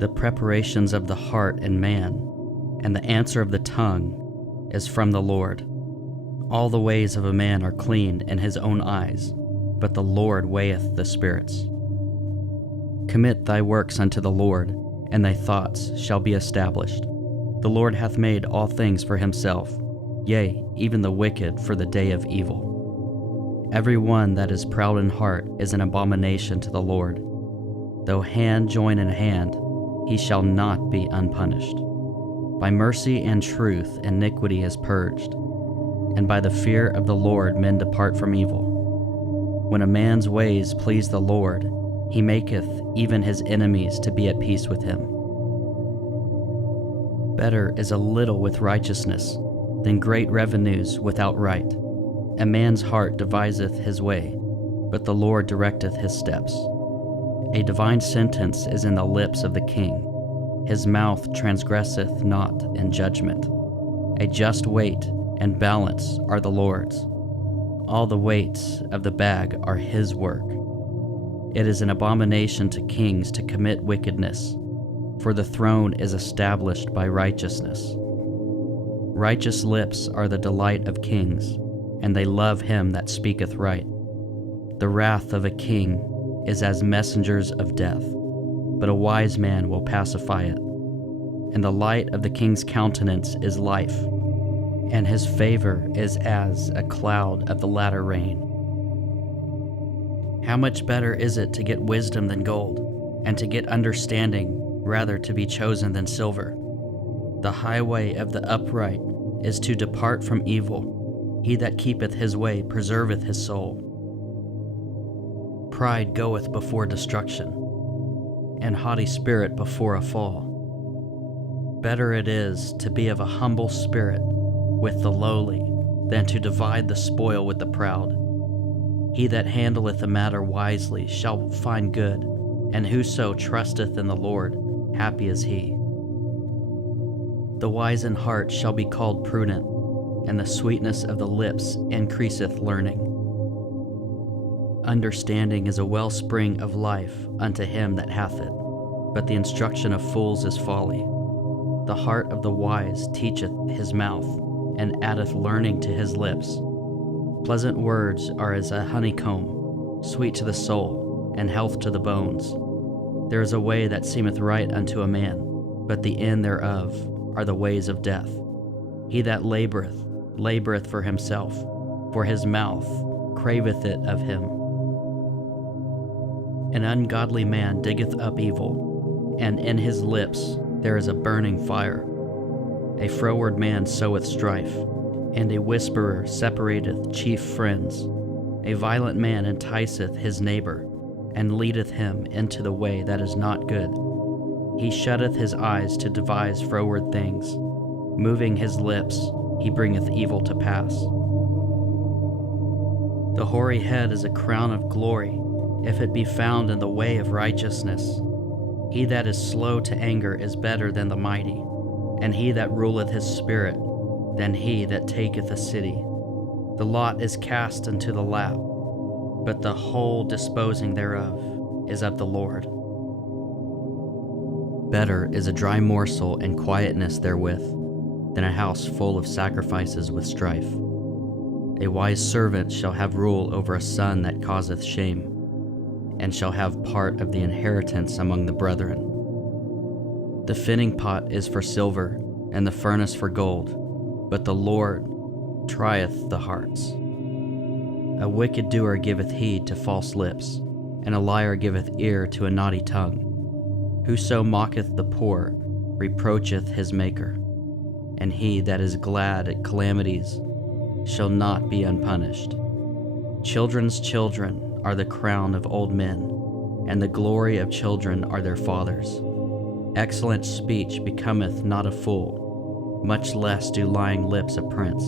The preparations of the heart in man, and the answer of the tongue is from the Lord. All the ways of a man are clean in his own eyes, but the Lord weigheth the spirits. Commit thy works unto the Lord, and thy thoughts shall be established. The Lord hath made all things for himself, yea, even the wicked for the day of evil. Every one that is proud in heart is an abomination to the Lord. Though hand join in hand, he shall not be unpunished. By mercy and truth iniquity is purged, and by the fear of the Lord men depart from evil. When a man's ways please the Lord, he maketh even his enemies to be at peace with him. Better is a little with righteousness than great revenues without right. A man's heart deviseth his way, but the Lord directeth his steps. A divine sentence is in the lips of the king. His mouth transgresseth not in judgment. A just weight and balance are the Lord's. All the weights of the bag are his work. It is an abomination to kings to commit wickedness, for the throne is established by righteousness. Righteous lips are the delight of kings, and they love him that speaketh right. The wrath of a king is as messengers of death, but a wise man will pacify it. And the light of the king's countenance is life, and his favor is as a cloud of the latter rain. How much better is it to get wisdom than gold, and to get understanding rather to be chosen than silver? The highway of the upright is to depart from evil. He that keepeth his way preserveth his soul. Pride goeth before destruction, and haughty spirit before a fall. Better it is to be of a humble spirit with the lowly than to divide the spoil with the proud. He that handleth a matter wisely shall find good, and whoso trusteth in the Lord, happy is he. The wise in heart shall be called prudent, and the sweetness of the lips increaseth learning. Understanding is a wellspring of life unto him that hath it, but the instruction of fools is folly. The heart of the wise teacheth his mouth, and addeth learning to his lips. Pleasant words are as a honeycomb, sweet to the soul, and health to the bones. There is a way that seemeth right unto a man, but the end thereof are the ways of death. He that laboureth, laboureth for himself, for his mouth craveth it of him. An ungodly man diggeth up evil, and in his lips there is a burning fire. A froward man soweth strife, and a whisperer separateth chief friends. A violent man enticeth his neighbor, and leadeth him into the way that is not good. He shutteth his eyes to devise froward things. Moving his lips, he bringeth evil to pass. The hoary head is a crown of glory, if it be found in the way of righteousness. He that is slow to anger is better than the mighty, and he that ruleth his spirit than he that taketh a city. The lot is cast into the lap, but the whole disposing thereof is of the Lord. Better is a dry morsel and quietness therewith, than a house full of sacrifices with strife. A wise servant shall have rule over a son that causeth shame, and shall have part of the inheritance among the brethren. The finning pot is for silver, and the furnace for gold, but the Lord trieth the hearts. A wicked doer giveth heed to false lips, and a liar giveth ear to a naughty tongue. Whoso mocketh the poor reproacheth his Maker, and he that is glad at calamities shall not be unpunished. Children's children are the crown of old men, and the glory of children are their fathers. Excellent speech becometh not a fool, much less do lying lips a prince.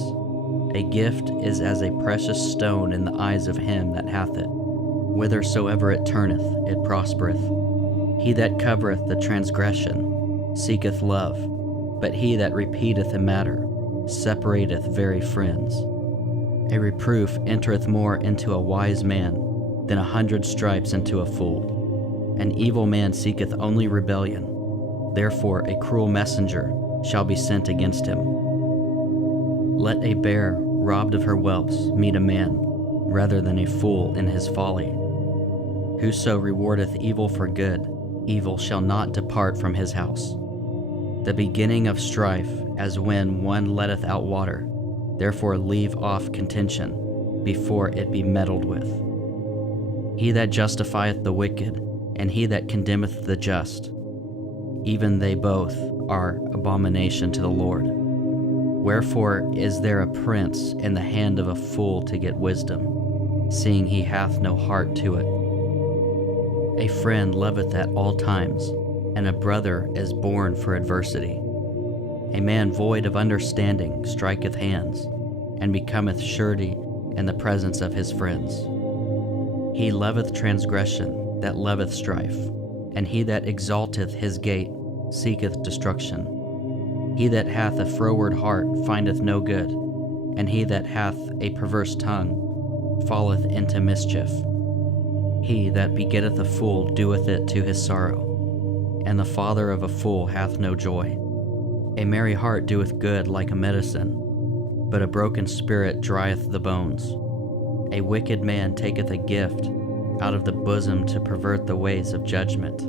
A gift is as a precious stone in the eyes of him that hath it. Whithersoever it turneth, it prospereth. He that covereth the transgression seeketh love, but he that repeateth a matter separateth very friends. A reproof entereth more into a wise man than 100 stripes into a fool. An evil man seeketh only rebellion, Therefore a cruel messenger shall be sent against him. Let a bear robbed of her whelps meet a man, rather than a fool in his folly. Whoso rewardeth evil for good, evil shall not depart from his house. The beginning of strife, as when one letteth out water, therefore leave off contention, before it be meddled with. He that justifieth the wicked, and he that condemneth the just, even they both are abomination to the Lord. Wherefore is there a prince in the hand of a fool to get wisdom, seeing he hath no heart to it? A friend loveth at all times, and a brother is born for adversity. A man void of understanding striketh hands, and becometh surety in the presence of his friends. He loveth transgression that loveth strife, and he that exalteth his gate seeketh destruction. He that hath a froward heart findeth no good, and he that hath a perverse tongue falleth into mischief. He that begetteth a fool doeth it to his sorrow, and the father of a fool hath no joy. A merry heart doeth good like a medicine, but a broken spirit drieth the bones. A wicked man taketh a gift out of the bosom to pervert the ways of judgment.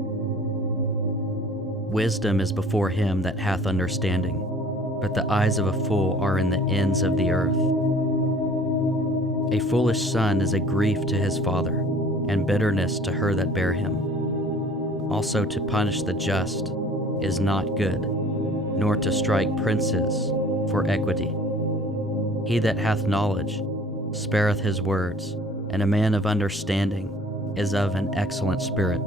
Wisdom is before him that hath understanding, but the eyes of a fool are in the ends of the earth. A foolish son is a grief to his father, and bitterness to her that bare him. Also to punish the just is not good, nor to strike princes for equity. He that hath knowledge spareth his words, and a man of understanding is of an excellent spirit.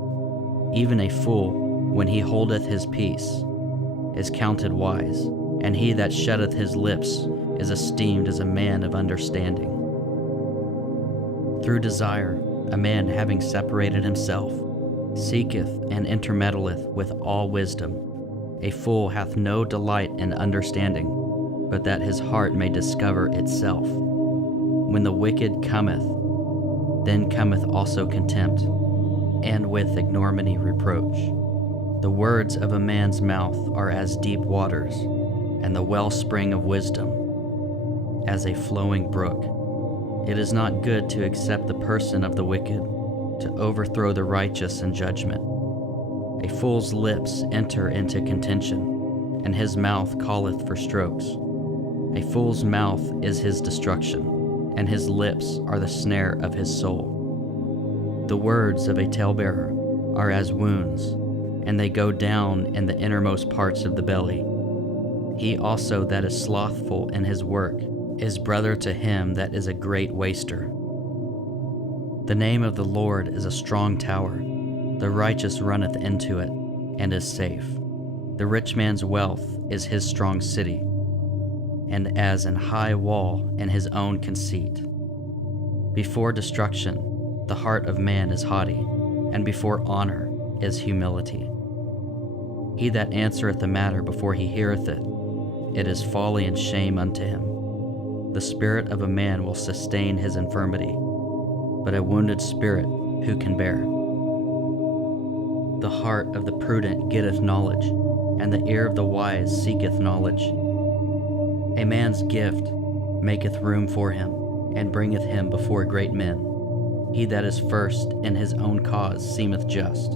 Even a fool, when he holdeth his peace, is counted wise, and he that shutteth his lips is esteemed as a man of understanding. Through desire, a man having separated himself, seeketh and intermeddleth with all wisdom. A fool hath no delight in understanding, but that his heart may discover itself. When the wicked cometh, then cometh also contempt, and with ignominy reproach. The words of a man's mouth are as deep waters, and the wellspring of wisdom as a flowing brook. It is not good to accept the person of the wicked, to overthrow the righteous in judgment. A fool's lips enter into contention, and his mouth calleth for strokes. A fool's mouth is his destruction, and his lips are the snare of his soul. The words of a talebearer are as wounds, and they go down in the innermost parts of the belly. He also that is slothful in his work is brother to him that is a great waster. The name of the Lord is a strong tower. The righteous runneth into it, and is safe. The rich man's wealth is his strong city, and as an high wall in his own conceit. Before destruction, the heart of man is haughty, and before honor is humility. He that answereth a matter before he heareth it, it is folly and shame unto him. The spirit of a man will sustain his infirmity, but a wounded spirit who can bear? The heart of the prudent getteth knowledge, and the ear of the wise seeketh knowledge. A man's gift maketh room for him, and bringeth him before great men. He that is first in his own cause seemeth just,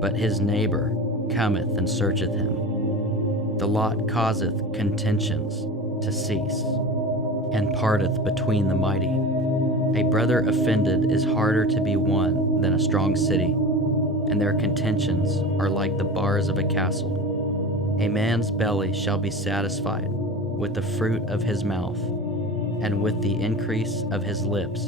but his neighbor cometh and searcheth him. The lot causeth contentions to cease, and parteth between the mighty. A brother offended is harder to be won than a strong city, and their contentions are like the bars of a castle. A man's belly shall be satisfied with the fruit of his mouth, and with the increase of his lips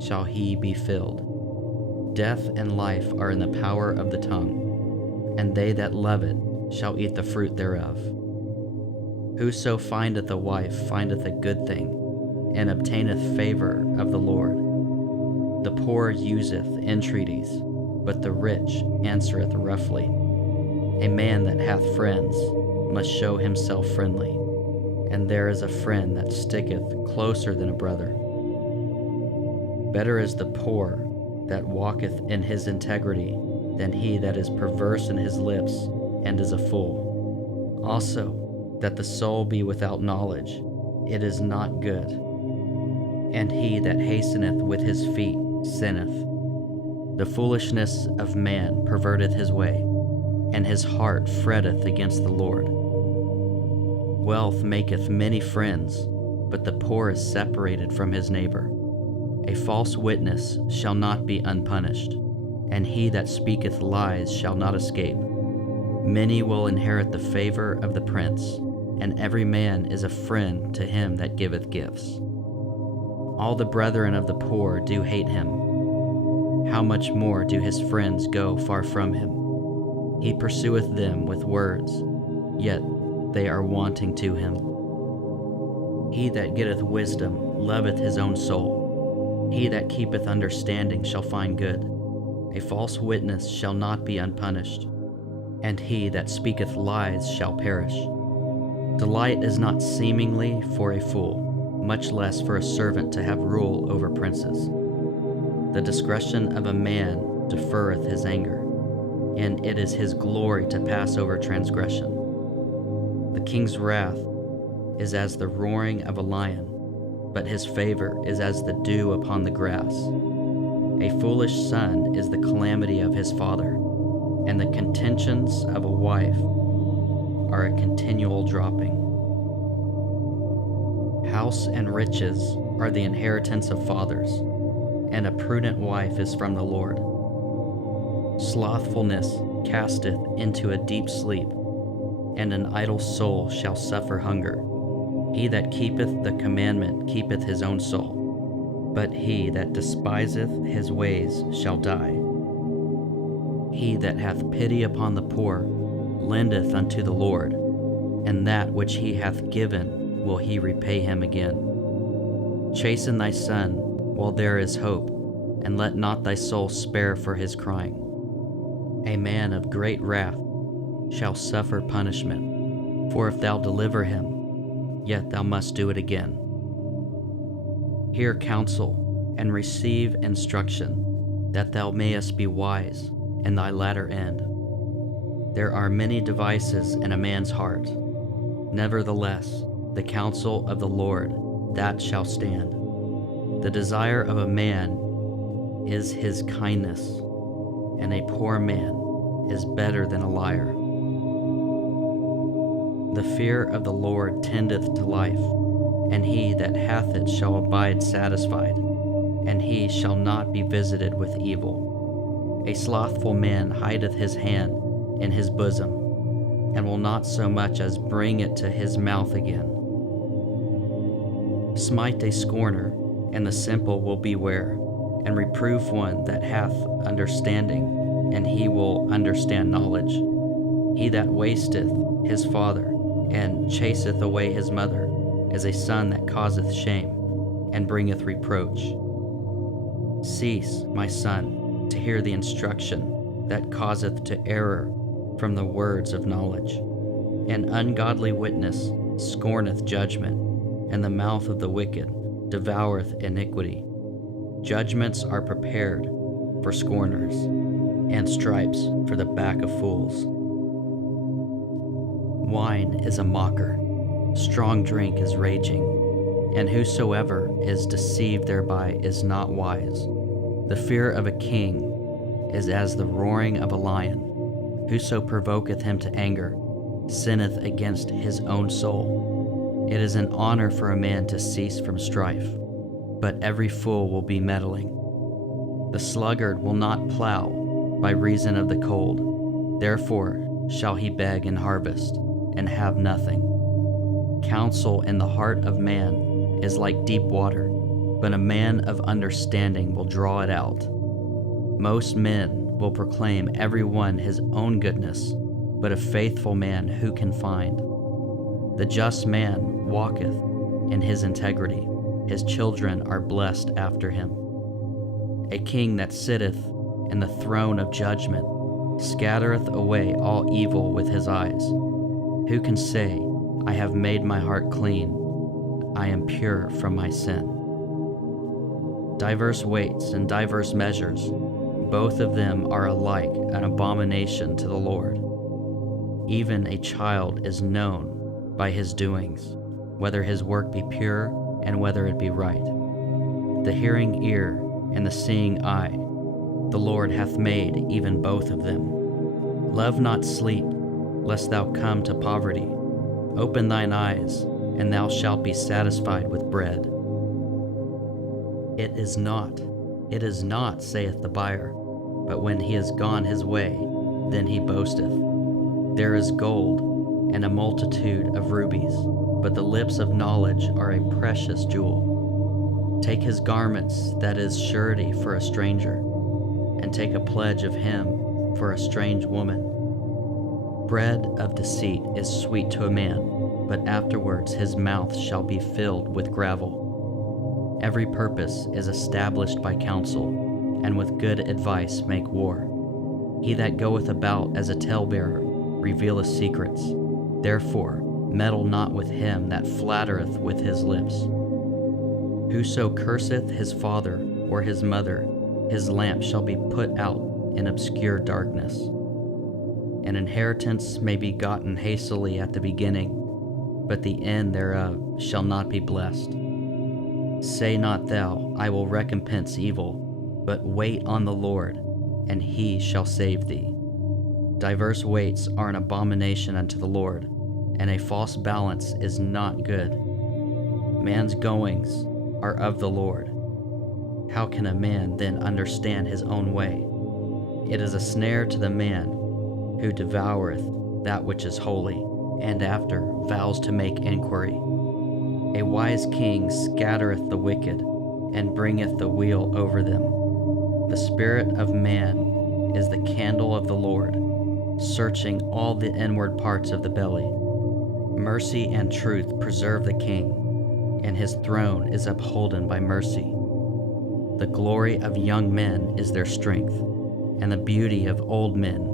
shall he be filled. Death and life are in the power of the tongue, and they that love it shall eat the fruit thereof. Whoso findeth a wife findeth a good thing, and obtaineth favor of the Lord. The poor useth entreaties, but the rich answereth roughly. A man that hath friends must show himself friendly, and there is a friend that sticketh closer than a brother. Better is the poor that walketh in his integrity than he that is perverse in his lips and is a fool. Also, that the soul be without knowledge, it is not good. And he that hasteneth with his feet sinneth. The foolishness of man perverteth his way, and his heart fretteth against the Lord. Wealth maketh many friends, but the poor is separated from his neighbor. A false witness shall not be unpunished, and he that speaketh lies shall not escape. Many will inherit the favor of the prince, and every man is a friend to him that giveth gifts. All the brethren of the poor do hate him. How much more do his friends go far from him? He pursueth them with words, yet they are wanting to him. He that getteth wisdom loveth his own soul. He that keepeth understanding shall find good. A false witness shall not be unpunished, and he that speaketh lies shall perish. Delight is not seemingly for a fool, much less for a servant to have rule over princes. The discretion of a man deferreth his anger, and it is his glory to pass over transgression. The king's wrath is as the roaring of a lion, but his favor is as the dew upon the grass. A foolish son is the calamity of his father, and the contentions of a wife are a continual dropping. House and riches are the inheritance of fathers, and a prudent wife is from the Lord. Slothfulness casteth into a deep sleep, and an idle soul shall suffer hunger. He that keepeth the commandment keepeth his own soul, but he that despiseth his ways shall die. He that hath pity upon the poor lendeth unto the Lord, and that which he hath given will he repay him again. Chasten thy son while there is hope, and let not thy soul spare for his crying. A man of great wrath shall suffer punishment, for if thou deliver him, yet thou must do it again. Hear counsel, and receive instruction, that thou mayest be wise in thy latter end. There are many devices in a man's heart. Nevertheless, the counsel of the Lord, that shall stand. The desire of a man is his kindness, and a poor man is better than a liar. The fear of the Lord tendeth to life, and he that hath it shall abide satisfied, and he shall not be visited with evil. A slothful man hideth his hand in his bosom, and will not so much as bring it to his mouth again. Smite a scorner, and the simple will beware, and reprove one that hath understanding, and he will understand knowledge. He that wasteth his father, and chaseth away his mother, is a son that causeth shame, and bringeth reproach. Cease, my son, to hear the instruction that causeth to error from the words of knowledge. An ungodly witness scorneth judgment, and the mouth of the wicked devoureth iniquity. Judgments are prepared for scorners, and stripes for the back of fools. Wine is a mocker, strong drink is raging, and whosoever is deceived thereby is not wise. The fear of a king is as the roaring of a lion. Whoso provoketh him to anger sinneth against his own soul. It is an honor for a man to cease from strife, but every fool will be meddling. The sluggard will not plow by reason of the cold, therefore shall he beg in harvest, and have nothing. Counsel in the heart of man is like deep water, but a man of understanding will draw it out. Most men will proclaim every one his own goodness, but a faithful man who can find? The just man walketh in his integrity, his children are blessed after him. A king that sitteth in the throne of judgment scattereth away all evil with his eyes. Who can say, I have made my heart clean, I am pure from my sin? Diverse weights and diverse measures, both of them are alike an abomination to the Lord. Even a child is known by his doings, whether his work be pure and whether it be right. The hearing ear and the seeing eye, the Lord hath made even both of them. Love not sleep, lest thou come to poverty. Open thine eyes, and thou shalt be satisfied with bread. It is not, saith the buyer, but when he is gone his way, then he boasteth. There is gold and a multitude of rubies, but the lips of knowledge are a precious jewel. Take his garments, that is surety for a stranger, and take a pledge of him for a strange woman. Bread of deceit is sweet to a man, but afterwards his mouth shall be filled with gravel. Every purpose is established by counsel, and with good advice make war. He that goeth about as a talebearer revealeth secrets. Therefore meddle not with him that flattereth with his lips. Whoso curseth his father or his mother, his lamp shall be put out in obscure darkness. An inheritance may be gotten hastily at the beginning, but the end thereof shall not be blessed. Say not thou, I will recompense evil, but wait on the Lord, and he shall save thee. Diverse weights are an abomination unto the Lord, and a false balance is not good. Man's goings are of the Lord. How can a man then understand his own way? It is a snare to the man who devoureth that which is holy, and after vows to make inquiry. A wise king scattereth the wicked, and bringeth the wheel over them. The spirit of man is the candle of the Lord, searching all the inward parts of the belly. Mercy and truth preserve the king, and his throne is upholden by mercy. The glory of young men is their strength, and the beauty of old men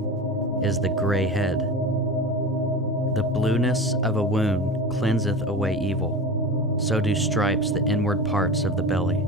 is the gray head. The blueness of a wound cleanseth away evil, so do stripes the inward parts of the belly.